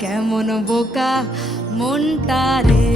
কেমন বোকা মনটা রে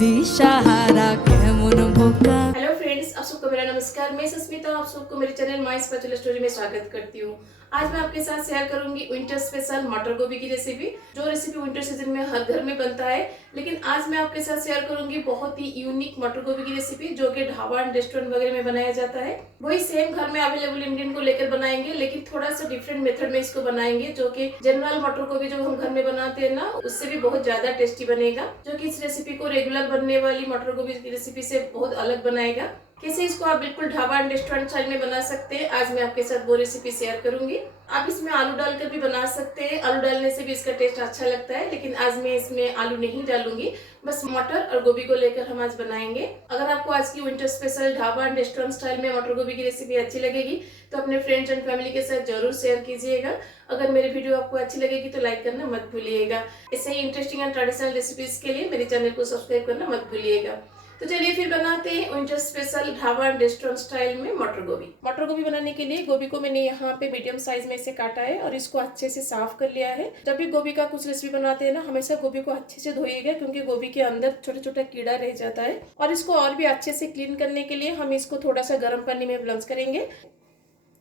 দিশাহারা কেমন বোকা। हेलो फ्रेंड्स, आप सबको मेरा नमस्कार। मैं सस्मिता आप सबको मेरे चैनल माई स्पेशल स्टोरी में स्वागत करती हूँ। आज मैं आपके साथ शेयर करूंगी विंटर स्पेशल मटर गोभी की रेसिपी, जो रेसिपी विंटर सीजन में हर घर में बनता है। लेकिन आज मैं आपके साथ शेयर करूंगी बहुत ही यूनिक मटर गोभी की रेसिपी, जो कि ढाबा एंड रेस्टोरेंट वगैरह में बनाया जाता है। वही सेम घर में अवेलेबल इंग्रेडिएंट को लेकर बनाएंगे, लेकिन थोड़ा सा डिफरेंट मेथड में इसको बनाएंगे, जो कि जनरल मटर गोभी जो हम घर में बनाते हैं ना, उससे भी बहुत ज्यादा टेस्टी बनेगा, जो कि इस रेसिपी को रेगुलर बनने वाली मटर गोभी की रेसिपी से बहुत अलग बनाएगा। कैसे इसको आप बिल्कुल ढाबा एंड रेस्टोरेंट स्टाइल में बना सकते हैं, आज मैं आपके साथ वो रेसिपी शेयर करूंगी। आप इसमें आलू डालकर भी बना सकते हैं, आलू डालने से भी इसका टेस्ट अच्छा लगता है, लेकिन आज मैं इसमें आलू नहीं डालूंगी, बस मटर और गोभी को लेकर हम आज बनाएंगे। अगर आपको आज की winter special dhaba and restaurant style में मटर गोभी की रेसिपी अच्छी लगेगी तो अपने फ्रेंड्स एंड फैमिली के साथ जरूर शेयर कीजिएगा। अगर मेरी वीडियो आपको अच्छी लगेगी तो लाइक करना मत भूलिएगा। ऐसे ही इंटरेस्टिंग एंड ट्रेडिशनल रेसिपीज के लिए मेरे चैनल को सब्सक्राइब करना मत भूलिएगा। तो चलिए फिर बनाते हैं winter special dhaba and restaurant style में मटर गोभी। मटर गोभी बनाने के लिए गोभी को मैंने यहाँ पे मीडियम साइज में से काटा है और इसको अच्छे से साफ कर लिया है। जब भी गोभी का कुछ रेसिपी बनाते हैं ना, हमेशा गोभी को अच्छे से धोइएगा, क्योंकि गोभी के अंदर छोटा छोटा कीड़ा रह जाता है। और इसको और भी अच्छे से क्लीन करने के लिए हम इसको थोड़ा सा गर्म पानी में ब्लंच करेंगे।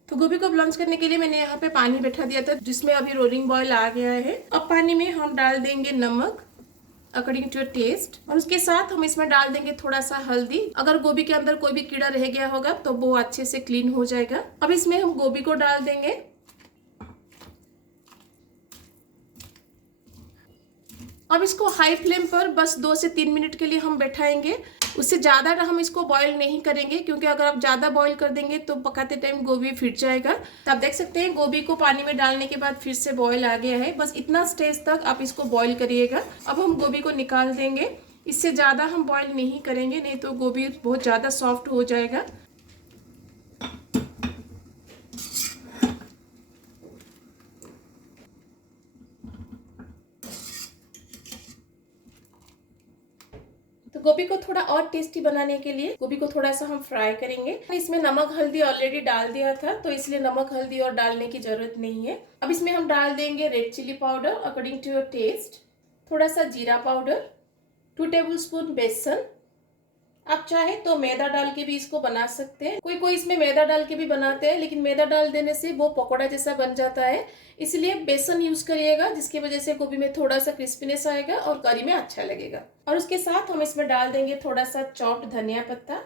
तो गोभी को ब्लंच करने के लिए मैंने यहाँ पे पानी बैठा दिया था, जिसमें अभी रोलिंग बॉयल आ गया है। अब पानी में हम डाल देंगे नमक अकॉर्डिंग टू योर टेस्ट, और उसके साथ हम इसमें डाल देंगे थोड़ा सा हल्दी। अगर गोभी के अंदर कोई भी कीड़ा रह गया होगा तो वो अच्छे से क्लीन हो जाएगा। अब इसमें हम गोभी को डाल देंगे। अब इसको हाई फ्लेम पर बस 2 से 3 मिनट के लिए हम बैठाएंगे। उससे ज्यादा हम इसको बॉईल नहीं करेंगे, क्योंकि अगर आप ज्यादा बॉईल कर देंगे तो पकाते टाइम गोभी फिट जाएगा। तो आप देख सकते हैं गोभी को पानी में डालने के बाद फिर से बॉईल आ गया है। बस इतना स्टेज तक आप इसको बॉईल करिएगा। अब हम गोभी को निकाल देंगे। इससे ज्यादा हम बॉईल नहीं करेंगे, नहीं तो गोभी बहुत ज्यादा सॉफ्ट हो जाएगा। तो गोभी को थोड़ा और टेस्टी बनाने के लिए गोभी को थोड़ा सा हम फ्राई करेंगे। इसमें नमक हल्दी ऑलरेडी डाल दिया था, तो इसलिए नमक हल्दी और डालने की जरूरत नहीं है। अब इसमें हम डाल देंगे red chili powder according to your taste, थोड़ा सा जीरा पाउडर, 2 टेबलस्पून बेसन। आप चाहे तो मैदा डाल के भी इसको बना सकते हैं। कोई कोई इसमें मैदा डाल के भी बनाते हैं, लेकिन मैदा डाल देने से वो पकौड़ा जैसा बन जाता है। इसलिए बेसन यूज करिएगा, जिसकी वजह से गोभी में थोड़ा सा क्रिस्पीनेस आएगा और करी में अच्छा लगेगा। और उसके साथ हम इसमें डाल देंगे थोड़ा सा चॉप्ड धनिया पत्ता।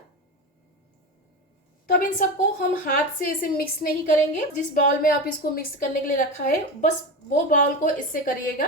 तो अब इन सबको हम हाथ से ऐसे मिक्स नहीं करेंगे। जिस बाउल में आप इसको मिक्स करने के लिए रखा है, बस वो बाउल को इससे करिएगा,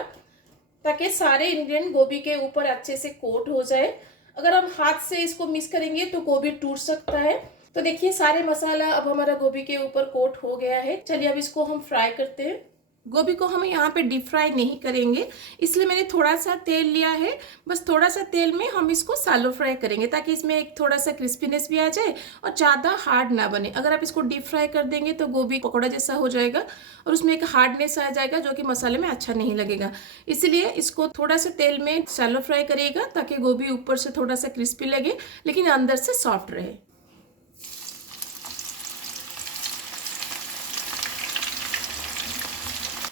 ताकि सारे इंग्रेडिएंट गोभी के ऊपर अच्छे से कोट हो जाए। अगर हम हाथ से इसको मिक्स करेंगे तो गोभी टूट सकता है। तो देखिए सारे मसाला अब हमारा गोभी के ऊपर कोट हो गया है। चलिए अब इसको हम फ्राई करते हैं। गोभी को हम यहाँ पे डीप फ्राई नहीं करेंगे, इसलिए मैंने थोड़ा सा तेल लिया है। बस थोड़ा सा तेल में हम इसको सैलो फ्राई करेंगे, ताकि इसमें एक थोड़ा सा क्रिस्पीनेस भी आ जाए और ज़्यादा हार्ड ना बने। अगर आप इसको डीप फ्राई कर देंगे तो गोभी पकौड़ा जैसा हो जाएगा और उसमें एक हार्डनेस आ जाएगा, जो कि मसाले में अच्छा नहीं लगेगा। इसलिए इसको थोड़ा सा तेल में सैलो फ्राई करिएगा, ताकि गोभी ऊपर से थोड़ा सा क्रिस्पी लगे लेकिन अंदर से सॉफ्ट रहे।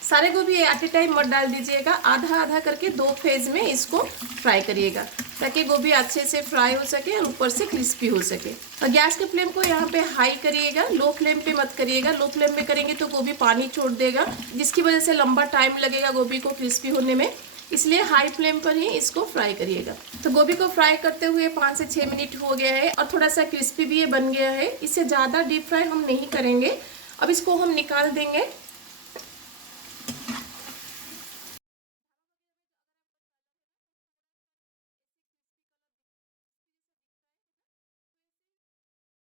सारे गोभी एट ए टाइम मत डाल दीजिएगा, आधा आधा करके 2 फेज में इसको फ्राई करिएगा, ताकि गोभी अच्छे से फ्राई हो सके और ऊपर से क्रिस्पी हो सके। और गैस के फ्लेम को यहाँ पे हाई करिएगा, लो फ्लेम पे मत करिएगा। लो फ्लेम में करेंगे तो गोभी पानी छोड़ देगा, जिसकी वजह से लंबा टाइम लगेगा गोभी को क्रिस्पी होने में। इसलिए हाई फ्लेम पर ही इसको फ्राई करिएगा। तो गोभी को फ्राई करते हुए 5 से 6 मिनट हो गया है और थोड़ा सा क्रिस्पी भी ये बन गया है। इससे ज़्यादा डीप फ्राई हम नहीं करेंगे। अब इसको हम निकाल देंगे।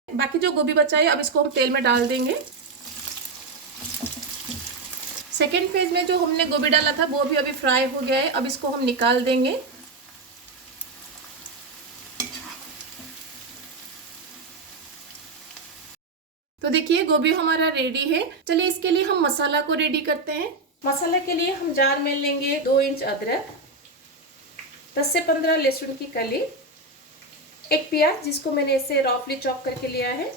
बाकी जो गोभी बचा है अब इसको हम तेल में डाल देंगे। सेकेंड फेज में जो हमने गोभी डाला था वो भी अभी फ्राई हो गया है। अब इसको हम निकाल देंगे। तो देखिए गोभी हमारा रेडी है। चलिए इसके लिए हम मसाला को रेडी करते हैं। मसाला के लिए हम जार में लेंगे 2 इंच अदरक, 10 से 15 लहसुन की कली, एक प्याज जिसको मैंने ऐसे रफली चॉप करके लिया है,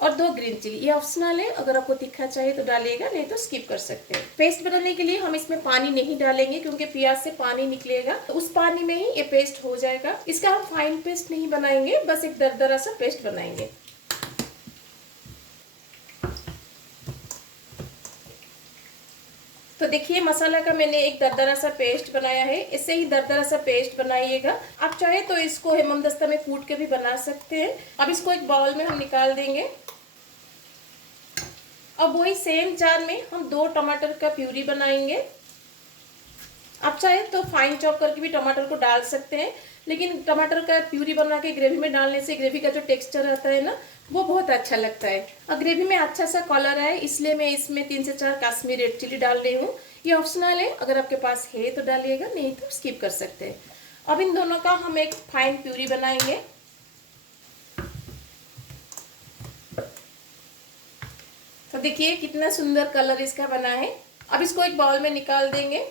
और 2 ग्रीन चिली। ये ऑप्शनल है, अगर आपको तीखा चाहिए तो डालिएगा, नहीं तो स्किप कर सकते हैं। पेस्ट बनाने के लिए हम इसमें पानी नहीं डालेंगे क्योंकि प्याज से पानी निकलेगा, तो उस पानी में ही ये पेस्ट हो जाएगा। इसका हम फाइन पेस्ट नहीं बनाएंगे, बस एक दरदरा सा पेस्ट बनाएंगे। तो देखिए मसाला का मैंने एक दरदरा सा पेस्ट बनाया है। इससे ही दरदरा सा पेस्ट बनाइएगा। आप चाहे तो इसको हेमदस्ता में कूट के भी बना सकते हैं। अब इसको एक बाउल में हम निकाल देंगे। अब वही सेम जार में हम 2 टमाटर का प्यूरी बनाएंगे। आप चाहे तो फाइन चॉप करके भी टमाटर को डाल सकते हैं, लेकिन टमाटर का प्यूरी बना के ग्रेवी में डालने से ग्रेवी का जो टेक्सचर आता है ना, वो बहुत अच्छा लगता है। और ग्रेवी में अच्छा सा कलर आए इसलिए मैं इसमें 3 से 4 कश्मीरी रेड चिली डाल रही हूँ। ये ऑप्शनल है, अगर आपके पास है तो डालिएगा, नहीं तो स्किप कर सकते हैं। अब इन दोनों का हम एक फाइन प्यूरी बनाएंगे। तो देखिए कितना सुंदर कलर इसका बना है। अब इसको एक बाउल में निकाल देंगे।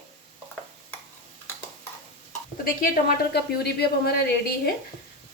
तो देखिए टमाटर का प्यूरी भी अब हमारा रेडी है।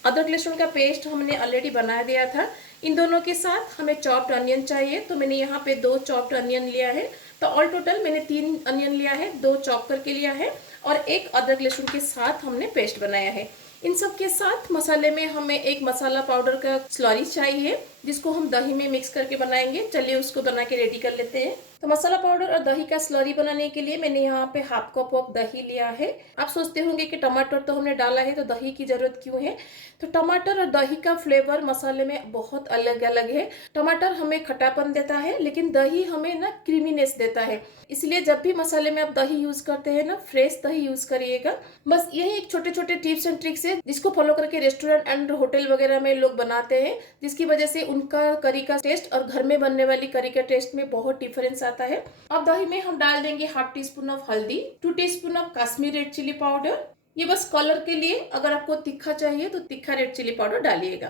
अदरक लहसुन का पेस्ट हमने ऑलरेडी बना दिया था। इन दोनों के साथ हमें चॉप्ड अनियन चाहिए, तो मैंने यहाँ पे 2 चॉप्ड अनियन लिया है। तो ऑल टोटल मैंने 3 अनियन लिया है, 2 चॉप करके लिया है और 1 अदरक लहसुन के साथ हमने पेस्ट बनाया है। इन सब के साथ मसाले में हमें एक मसाला पाउडर का स्लरी चाहिए, जिसको हम दही में मिक्स करके बनाएंगे। चलिए उसको बना के रेडी कर लेते हैं। तो मसाला पाउडर और दही का स्लरी बनाने के लिए मैंने यहाँ पे हाफ कप ऑफ दही लिया है। आप सोचते होंगे कि टमाटर तो हमने डाला है तो दही की जरूरत क्यों है। तो टमाटर और दही का फ्लेवर मसाले में बहुत अलग अलग है। टमाटर हमें खटापन देता है, लेकिन दही हमें ना क्रीमीनेस देता है। इसलिए जब भी मसाले में आप दही यूज करते हैं ना, फ्रेश दही यूज करिएगा। बस यही एक छोटे छोटे टिप्स एंड ट्रिक्स है जिसको फॉलो करके रेस्टोरेंट एंड होटल वगैरह में लोग बनाते हैं, जिसकी वजह से उनका करी का टेस्ट और घर में बनने वाली करी का टेस्ट में बहुत डिफरेंस आता है। अब दही में हम डाल देंगे half tea spoon of haldi, 2 teaspoon of Kashmiri red chili powder. ये बस कलर के लिए, अगर आपको तीखा चाहिए तो तीखा रेड चिली पाउडर डालिएगा।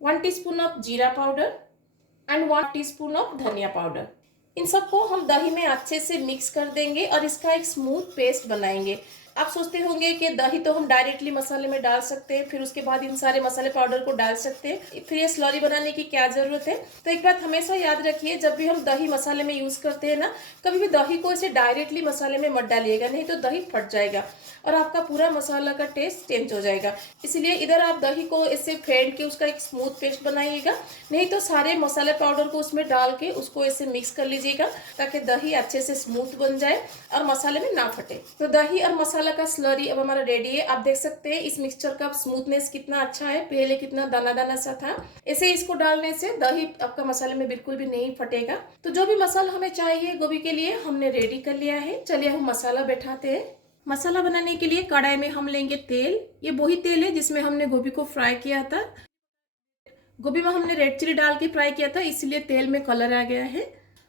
1 टीस्पून ऑफ जीरा पाउडर एंड 1 टीस्पून ऑफ धनिया पाउडर। इन सबको हम दही में अच्छे से मिक्स कर देंगे और इसका एक स्मूथ पेस्ट बनाएंगे। आप सोचते होंगे कि दही तो हम डायरेक्टली मसाले में डाल सकते हैं, फिर उसके बाद इन सारे मसाले पाउडर को डाल सकते हैं, फिर ये स्लरी बनाने की क्या जरूरत है। तो एक बात हमेशा याद रखिए, जब भी हम दही मसाले में यूज करते हैं ना, कभी भी दही को ऐसे डायरेक्टली मसाले में मत डालिएगा, नहीं तो दही फट जाएगा और आपका पूरा मसाला का टेस्ट चेंज हो जाएगा। इसलिए इधर आप दही को ऐसे फेंट के उसका एक स्मूथ पेस्ट बनाइएगा, नहीं तो सारे मसाले पाउडर को उसमें डाल के उसको ऐसे मिक्स कर लीजिएगा, ताकि दही अच्छे से स्मूथ बन जाए और मसाले में ना फटे। तो दही और मसाला का स्लरी अब हमारा रेडी है। आप देख सकते हैं इस मिक्सचर का स्मूथनेस कितना अच्छा है, पहले कितना दाना दाना सा था। ऐसे इसको डालने से दही आपका मसाले में बिल्कुल भी नहीं फटेगा। तो जो भी मसाला हमें चाहिए गोभी के लिए हमने रेडी कर लिया है। चलिए हम मसाला बैठाते हैं। मसाला बनाने के लिए कढ़ाई में हम लेंगे तेल। ये वही तेल है जिसमें हमने गोभी को फ्राई किया था। गोभी में हमने रेड चिली डाल के फ्राई किया था, इसलिए तेल में कलर आ गया है।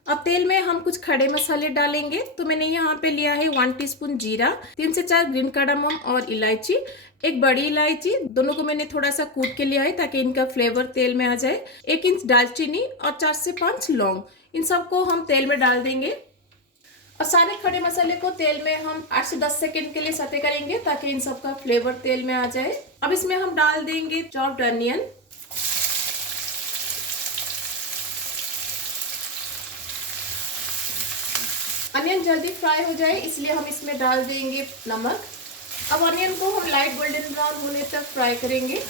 अब तेल में हम कुछ खड़े मसाले डालेंगे। तो मैंने यहाँ पे लिया है 1 टीस्पून जीरा, 3 से 4 ग्रीन कार्डामम और इलायची, एक बड़ी इलायची, दोनों को मैंने थोड़ा सा कूट के लिया है ताकि इनका फ्लेवर तेल में आ जाए। 1 इंच दालचीनी और 4 से 5 लौंग, इन सबको हम तेल में डाल देंगे। और सारे खड़े मसाले को तेल में हम 8 से 10 सेकेंड के लिए सते करेंगे ताकि इन सबका फ्लेवर तेल में आ जाए। अब इसमें हम डाल देंगे चॉप्ड अनियन, अनियन जल्दी फ्राई हो जाए इसलिए हम इसमें डाल देंगे नमक। अब अनियन को हम लाइट गोल्डन ब्राउन होने तक फ्राई करेंगे।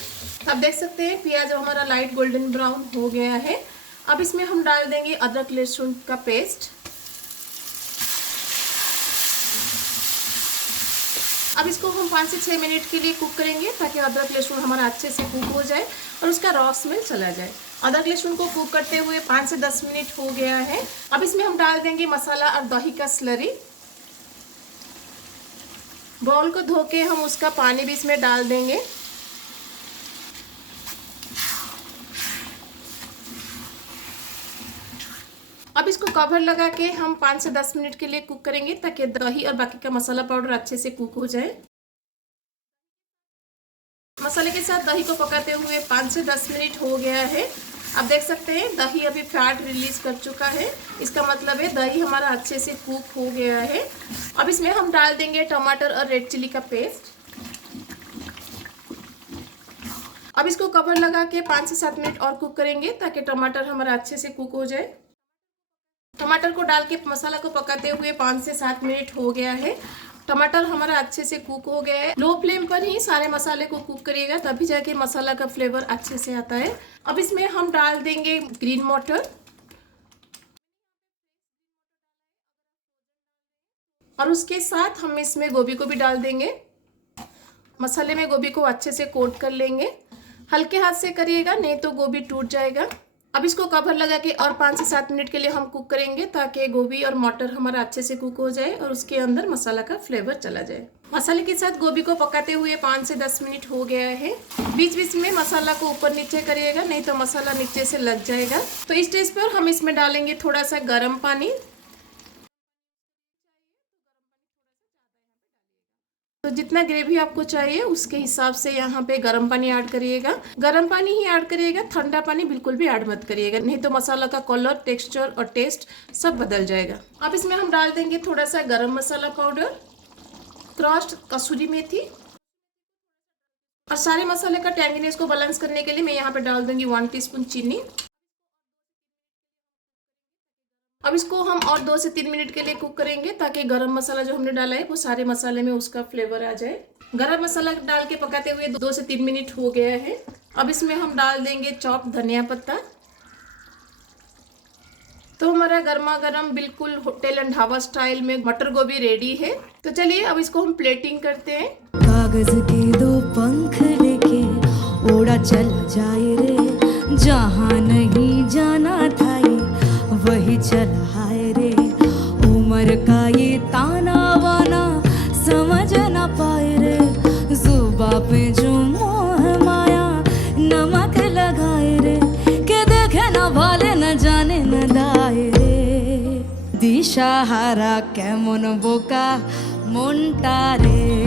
अब देख सकते हैं प्याज हमारा लाइट गोल्डन ब्राउन हो गया है। अब इसमें हम डाल देंगे अदरक लहसुन का पेस्ट। अब इसको हम 5 से 6 मिनट के लिए कुक करेंगे ताकि अदरक लहसुन हमारा अच्छे से कुक हो जाए और उसका रॉ स्मेल चला जाए। अदरक लहसुन को कुक करते हुए 5 से 10 मिनट हो गया है। अब इसमें हम डाल देंगे मसाला और दही का स्लरी। बाउल को धो के हम उसका पानी भी इसमें डाल देंगे। अब इसको कवर लगा के हम 5 से 10 मिनट के लिए कुक करेंगे ताकि दही और बाकी का मसाला पाउडर अच्छे से कुक हो जाए। मसाले के साथ दही को पकाते हुए 5 से 10 मिनट हो गया है। आप देख सकते हैं दही अभी फैट रिलीज कर चुका है, इसका मतलब है दही हमारा अच्छे से कुक हो गया है। अब इसमें हम डाल देंगे टमाटर और रेड चिली का पेस्ट। अब इसको कवर लगा के 5 से 7 मिनट और कुक करेंगे ताकि टमाटर हमारा अच्छे से कुक हो जाए। टमाटर को डाल के मसाला को पकाते हुए 5 से 7 मिनट हो गया है। टमाटर हमारा अच्छे से कुक हो गया है। लो फ्लेम पर ही सारे मसाले को कुक करिएगा, तभी जाके मसाला का फ्लेवर अच्छे से आता है। अब इसमें हम डाल देंगे ग्रीन मटर और उसके साथ हम इसमें गोभी को भी डाल देंगे। मसाले में गोभी को अच्छे से कोट कर लेंगे। हल्के हाथ से करिएगा, नहीं तो गोभी टूट जाएगा। अब इसको कवर लगा के और 5 से 7 मिनट के लिए हम कुक करेंगे ताकि गोभी और मटर हमारा अच्छे से कुक हो जाए और उसके अंदर मसाला का फ्लेवर चला जाए। मसाले के साथ गोभी को पकाते हुए 5 से 10 मिनट हो गया है। बीच बीच में मसाला को ऊपर नीचे करिएगा, नहीं तो मसाला नीचे से लग जाएगा। तो इस स्टेज पर हम इसमें डालेंगे थोड़ा सा गर्म पानी। तो जितना ग्रेवी आपको चाहिए उसके हिसाब से यहाँ पे गर्म पानी ऐड करिएगा। गर्म पानी ही ऐड करिएगा, ठंडा पानी बिल्कुल भी ऐड मत करिएगा, नहीं तो मसाला का कलर, टेक्सचर और टेस्ट सब बदल जाएगा। अब इसमें हम डाल देंगे थोड़ा सा गरम मसाला पाउडर, क्रश्ड कसूरी मेथी और सारे मसाले का टैंगीनेस को बैलेंस करने के लिए मैं यहाँ पे डाल दूंगी 1 टीस्पून चीनी। अब इसको हम और 2 से 3 मिनट के लिए कुक करेंगे ताकि गरम मसाला जो हमने डाला है वो सारे मसाले में उसका फ्लेवर आ जाए। गरम मसाला डाल के पकाते हुए 2 से 3 मिनट हो गया है। अब इसमें हम डाल देंगे चॉप धनिया पत्ता। तो हमारा गर्मा गर्म बिल्कुल होटल एंड ढाबा स्टाइल में मटर गोभी रेडी है। तो चलिए अब इसको हम प्लेटिंग करते हैं। कागज के 2 पंख लेके उड़ा चला जाए रे, जहाँ नहीं जाना था ये वही चला है रे। उम्र का ये ताना वाना समझ ना पाए रे, जुबा पे जो मोह माया नमक लगाए रे, के देखे ना भाले न जाने न दाए रे। दिशाहारा केमन बोका मोन्टा रे,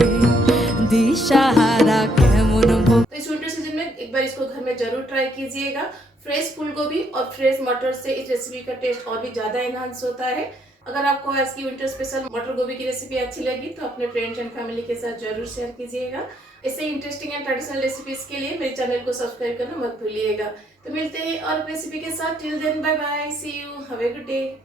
दिशाहारा केमन बोका। तो इस विंटर सीजन में एक बार इसको घर में जरूर ट्राई कीजिएगा। फ्रेश फूल गोभी और फ्रेश मटर से इस रेसिपी का टेस्ट और भी ज्यादा एनहांस होता है। अगर आपको आज की विंटर स्पेशल मटर गोभी की रेसिपी अच्छी लगी तो अपने फ्रेंड्स एंड फैमिली के साथ जरूर शेयर कीजिएगा। ऐसे इंटरेस्टिंग एंड ट्रेडिशनल रेसिपीज के लिए मेरे चैनल को सब्सक्राइब करना मत भूलिएगा। तो मिलते हैं और रेसिपी के साथ। Till then bye bye, see you, have a good day.